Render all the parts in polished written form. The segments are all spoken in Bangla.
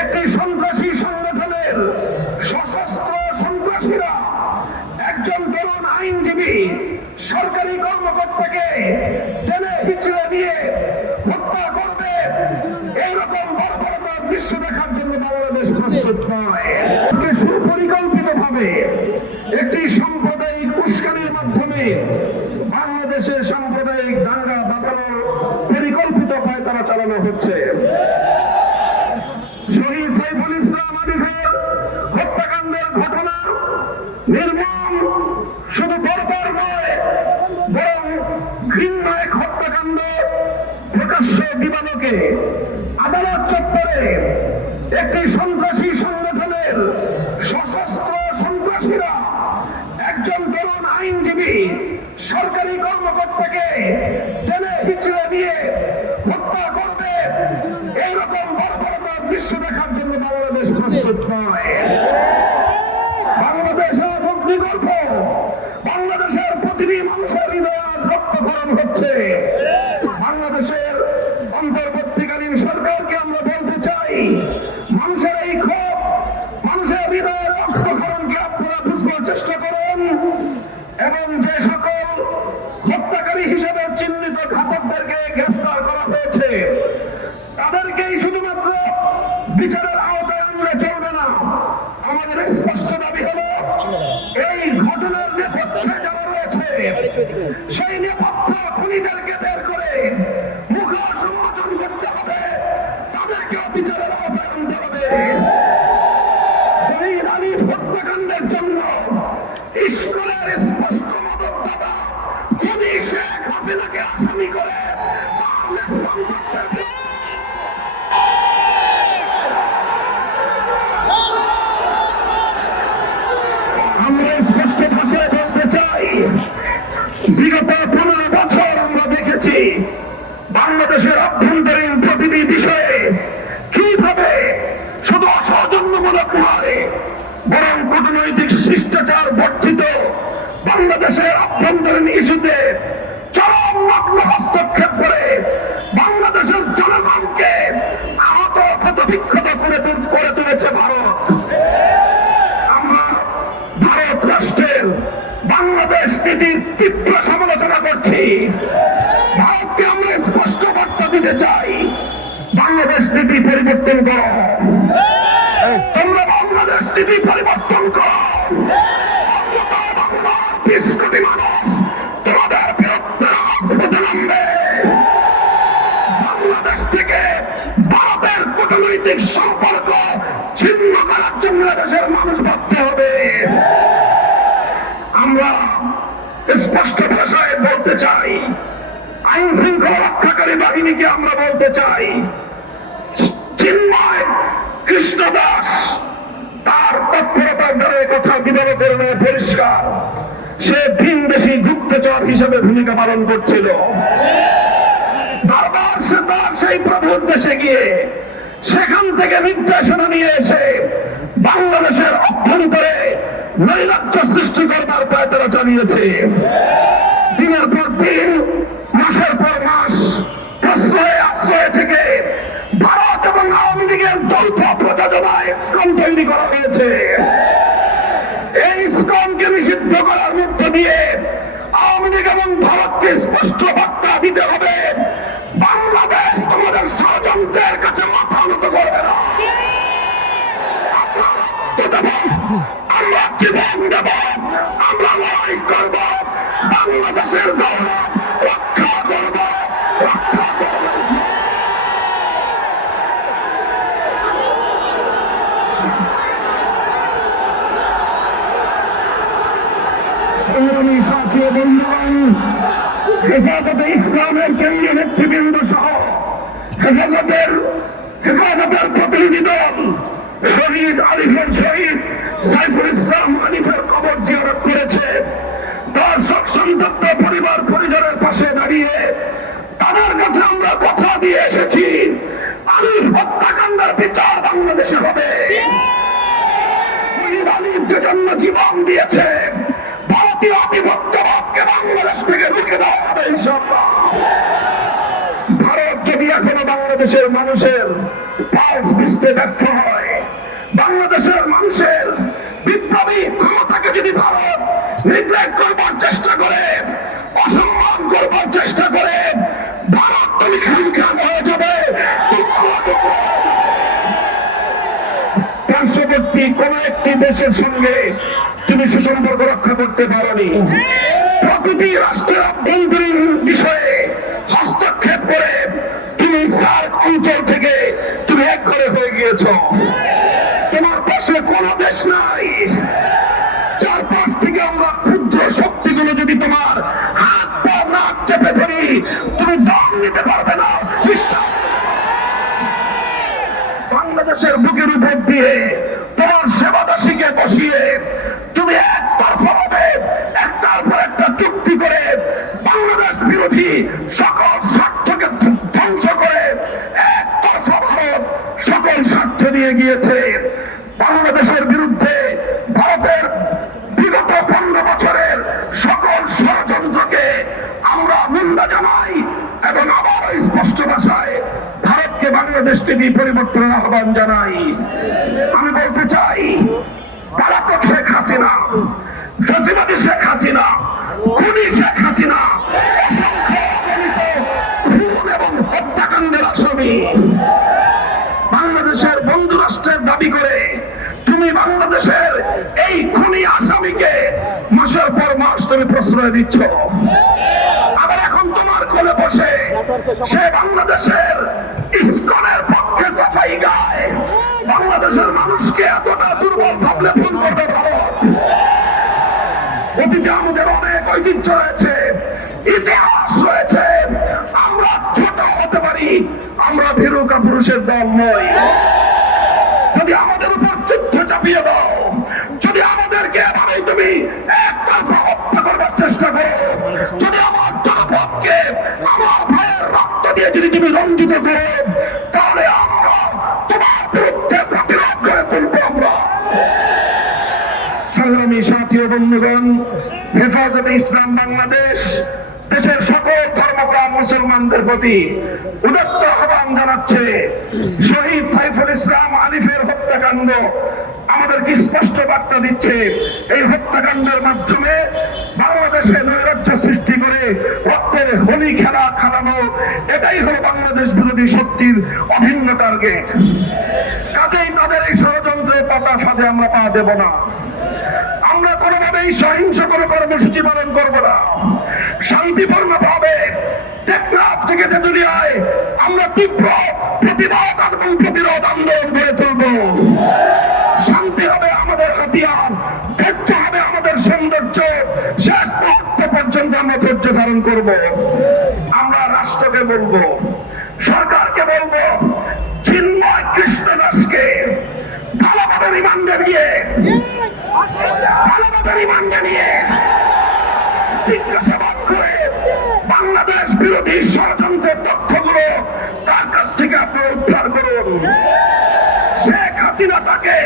একটি সন্ত্রাসী সংগঠনের সশস্ত্র সন্ত্রাসীরা একজন তরুণ আইনজীবী সরকারি কর্মকর্তাকে জেলে হিচড়ে দিয়ে হত্যা করবে, এইরকম বর্বরতার দৃশ্য দেখার জন্য বাংলাদেশ প্রস্তুত নয়। সুপরিকল্পিতভাবে একটি সাম্প্রদায়িক উস্কানির মাধ্যমে বাংলাদেশে সাম্প্রদায়িক দাঙ্গা বাঁধানোর পরিকল্পিত পায়তারা চালানো হচ্ছে। শহীদ সাইফুল ইসলাম আলিফের হত্যাকাণ্ডের ঘটনা নির্মম, শুধু বর্বর নয় বরং ঘৃণ্য এক হত্যাকাণ্ড প্রকাশ্য দিবালোকে আদালত চত্বরে একটি সন্ত্রাসী সংগঠনের সশস্ত্র সন্ত্রাসীরা একজন তরুণ আইনজীবী সরকারি কর্মকর্তাকে জেলে হিচড়ে দিয়ে হত্যা করবে, এইরকম বর্বরতার দৃশ্য দেখার জন্য বাংলাদেশ প্রস্তুত নয়। বাংলাদেশ আজ অগ্নিগর্ভ, বাংলাদেশের প্রতিটি মানুষের হৃদয় আজ রক্তক্ষরণ হচ্ছে। বাংলাদেশের অন্তর্বর্তীকালীন সরকারকে আমরা বলতে চাই, মানুষের এই ক্ষোভ, মানুষের হৃদয়ের রক্তক্ষরণকে আপনারা বুঝবার চেষ্টা করুন এবং যে সকল হত্যাকারী হিসেবে চিহ্নিত ঘাতকদেরকে গ্রেফতার করা হয়েছে তাদেরকেই শুধুমাত্র বিচারের আওতায় আনলে চলবে না। আমাদের স্পষ্ট দাবি হলো এই ঘটনার নেপথ্যে যারা রয়েছে সেই নেপথ্য খুনিদেরকে বের করে মুখ সম্বোধন করতে হবে, তাদেরকেও বিচারের আওতায় আনতে হবে। শহীদ আলিফ হত্যাকাণ্ডের জন্য ইস্কনের স্পষ্ট মদতদাতা খুনি শেখ হাসিনাকে আসামি করে আমরা স্পষ্ট ভাষায় বলতে চাই, বিগত 15 বছর আমরা দেখেছি বাংলাদেশের অভ্যন্তরীণ প্রতিটি বিষয়ে কিভাবে শুধু অসৌজন্যমূলক নয় বরং কূটনৈতিক শিষ্টাচার বর্জিত বাংলাদেশের অভ্যন্তরীণ ইস্যুতে চরম নগ্ন হস্তক্ষেপ করে বাংলাদেশের জনগণকে আহত ক্ষতবিক্ষত করে তুলেছে ভারত। আমরা ভারত রাষ্ট্রের বাংলাদেশ নীতির তীব্র সমালোচনা করছি। ভারতকে আমরা স্পষ্ট বার্তা দিতে চাই, বাংলাদেশ নীতি পরিবর্তন করো, তোমরা বাংলাদেশ নীতি পরিবর্তন করো। 20 কোটি মানুষ তোমাদের বিরুদ্ধে রাজপথে নামবে। বাংলাদেশ থেকে ভারতের কূটনৈতিক সম্পর্ক ছিন্ন করার জন্য দেশের মানুষ বাধ্য হবে। আমরা স্পষ্ট ভাষায় বলতে চাই, আইন শৃঙ্খলা রক্ষাকারী বাহিনীকে আমরা বলতে চাই, চিন্ময় কৃষ্ণ দাস তার তৎপরতার দ্বারা কথা কিভাবে করবে পরিষ্কার, সে ভিনদেশী গুপ্তচর হিসেবে ভূমিকা পালন করছিল। বারবার সে তার সেই প্রভুর দেশে গিয়ে সেখান থেকে নির্দেশনা নিয়ে এসে বাংলাদেশের অভ্যন্তরে নৈরাজ্য সৃষ্টি করবার পায়তারা চালিয়েছে। দিনের পর দিন, মাসের পর মাস প্রশ্রয়ে আশ্রয় থেকে ভারত এবং আওয়ামী লীগের যৌথ প্রযোজনায় ইসকন তৈরি করা হয়েছে। এই ইসকনকে নিষিদ্ধ করার মধ্য দিয়ে আওয়ামী লীগ এবং ভারতকে স্পষ্ট বার্তা দিতে হবে, বাংলাদেশ তোমাদের ষড়যন্ত্রের কাছে মাথা নত করবে না। আমরা জীবন দেব, আমরা লড়াই করব, বাংলাদেশের গৌরব রক্ষা করব, রক্ষা করব। হেফাজতে ইসলামের কেন্দ্রীয় নেতৃবৃন্দ সহ হেফাজতের প্রতিনিধি দল শহীদ সাইফুল ইসলাম আলিফের কবর জিয়ারত করেছে। তার শোক সন্তপ্ত পরিবার পরিজনের পাশে দাঁড়িয়ে তাদের কাছে আমরা কথা দিয়ে এসেছি, আলিফ হত্যাকাণ্ডের বিচার বাংলাদেশে হবে। শহীদ আলিফ যে জন্য জীবন দিয়েছে, ভারতীয় আধিপত্যবাদকে বাংলাদেশ থেকে রুখে দেওয়া হবে ইনশাআল্লাহ। ভারত যদি এখনো বাংলাদেশ বাংলাদেশের মানুষের পালস বুঝতে ব্যর্থ হয়, বাংলাদেশের মানুষের বিপ্লবী ক্ষমতাকে যদি ভারত নিগ্লেক্ট করবার চেষ্টা করে, অসম্মান করবার চেষ্টা করে, ভারত তুমি খান হয়ে যাবে। পার্শ্ববর্তী কোন একটি দেশের সঙ্গে তুমি সুসম্পর্ক রক্ষা করতে পারোনি। প্রতিটি রাষ্ট্রের অভ্যন্তরীণ বিষয়ে হস্তক্ষেপ করে তুমি সার্ক অঞ্চল থেকে তুমি এক ঘরে হয়ে গিয়েছ। তোমার পাশে কোন দেশ নাই। চারপাশ থেকে আমরা ক্ষুদ্র শক্তিগুলো যদি তোমার হাত পা নাক চেপে ধরি, তুমি দম নিতে পারবে না। বাংলাদেশের বুকের উপর দিয়ে তোমার সেবাদাসীকে বসিয়ে তুমি একতরফাভাবে একটার পর একটা চুক্তি করে বাংলাদেশ বিরোধী সকল স্বার্থকে ধ্বংস করে একতরফা ভারত সকল স্বার্থ নিয়ে গিয়েছে। বাংলাদেশের বিরুদ্ধে ভারতের বিগত 15 বছরের সকল ষড়যন্ত্রকে আমরা নিন্দা জানাই এবং আবার স্পষ্ট ভাষায় ভারতকে বাংলাদেশ থেকে পরিবর্তনের আহ্বান জানাই। আমি বলতে চাই, পলাতক শেখ হাসিনা, ফ্যাসিবাদী শেখ হাসিনা, খুনি শেখ হাসিনা অসংখ্য খুন এবং হত্যাকাণ্ডের আসামি। বাংলাদেশের বন্ধু রাষ্ট্রের দাবি করে তুমি বাংলাদেশের এই খুনি আসামিকে মাসের পর মাস তুমি প্রশ্রয় দিচ্ছ। আবার এখন তোমার কোলে বসে সে বাংলাদেশের ইসকনের পক্ষে সাফাই গায়। বাংলাদেশের মানুষকে এতটা দুর্বল ভাবলে ফোন করবে ভারত। অতীতে আমাদের অনেক ঐতিহ্য রয়েছে, ইতিহাস রয়েছে। আমরা ছোট হতে পারি, আমরা ভীরু কাপুরুষের দল নই। যদি আমাদের উপর যুদ্ধ চাপিয়ে দাও, যদি আমাদেরকে এভাবেই তুমি একতরফা হত্যা করবার চেষ্টা করো, যদি আমার জনপদকে আমার ভাইয়ের রক্ত দিয়ে যদি তুমি রঞ্জিত করো, তাহলে আমরা তোমার বিরুদ্ধে প্রতিরোধ করে তুলবো। আমরা সংগ্রামী সাথী ও বন্ধুগণ, হেফাজতে ইসলাম বাংলাদেশ দেশের সকল ধর্মপ্রাণ মুসলমানদের প্রতি উদাত্ত আহ্বান জানাচ্ছে। শহীদ সাইফুল ইসলাম আলিফের হত্যাকাণ্ড আমাদেরকে স্পষ্ট বার্তা দিচ্ছে। এই হত্যাকাণ্ডের মাধ্যমে বাংলাদেশে নৈরাজ্য সৃষ্টি করে রক্তের হোলি খেলা খেলানো, এটাই হলো বাংলাদেশ বিরোধী শক্তির অভিন্ন টার্গেট। কাজেই তাদের এই ষড়যন্ত্রের পাতা ফাঁদে আমরা পা দেব না। আমরা কোনোভাবেই সহিংস কোনো কর্মসূচি পালন করব না। শান্তিপূর্ণ ভাবে টেকনাফ থেকে তেঁতুলিয়ায় আমরা তীব্র প্রতিবাদ এবং প্রতিরোধ আন্দোলন গড়ে তুলব। শান্তি হবে আমাদের হাতিয়ার, ধৈর্য হবে আমাদের সৌন্দর্য। শেষ মুহূর্ত পর্যন্ত আমরা ধৈর্য ধারণ করব। আমরা রাষ্ট্রকে বলবো, সরকারকে বলবো, চিন্ময় কৃষ্ণ দাসকে ভালোভাবে রিমান্ডে নিয়ে জিজ্ঞাসাবাদ করে বাংলাদেশ বিরোধী ষড়যন্ত্রের তথ্যগুলো তার কাছ থেকে আপনারা উদ্ধার করুন। শেখ হাসিনা তাকে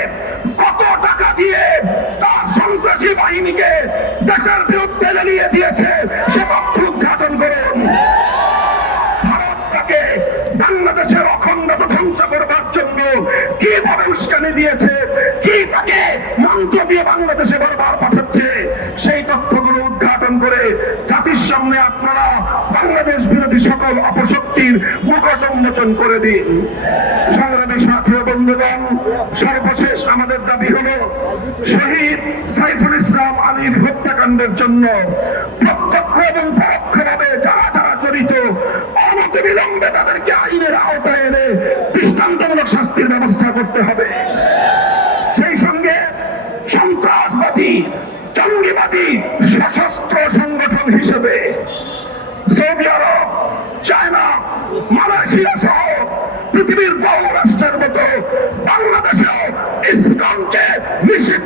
কত টাকা দিয়ে তার সন্ত্রাসী বাহিনীকে দেশের বিরুদ্ধে লেলিয়ে দিয়েছে সে তথ্য উদ্ঘাটন করুন। ভারত তাকে বাংলাদেশের অখণ্ডতা ধ্বংস করবার জন্য কিভাবে উস্কানি দিয়েছে, কি তাকে মন্ত্র দিয়ে বাংলাদেশে বারবার পাঠাচ্ছে, সেই তথ্যগুলো উদ্ঘাটন করে জাতির সামনে আপনারা বাংলাদেশ বিরোধী সকল অপশক্তির মুখ উন্মোচন করে দিন। সংগ্রামী সাথী ও বন্ধুগণ, সর্বশেষ আমাদের দাবি হলো শহীদ সাইফুল ইসলাম আলিফ হত্যাকাণ্ডের জন্য প্রত্যক্ষ এবং পরোক্ষভাবে যারা যারা জড়িত অনতিবিলম্বে তাদেরকে আইনের আওতায় এনে দৃষ্টান্তমূলক শাস্তির ব্যবস্থা করতে হবে। সেই সঙ্গে সন্ত্রাসবাদী জঙ্গিবাদী সশস্ত্র সংগঠন হিসেবে সৌদি আরব, চায়না, মালয়েশিয়া সহ পৃথিবীর বহু রাষ্ট্রের মতো বাংলাদেশেও ইসকনকে নিষিদ্ধ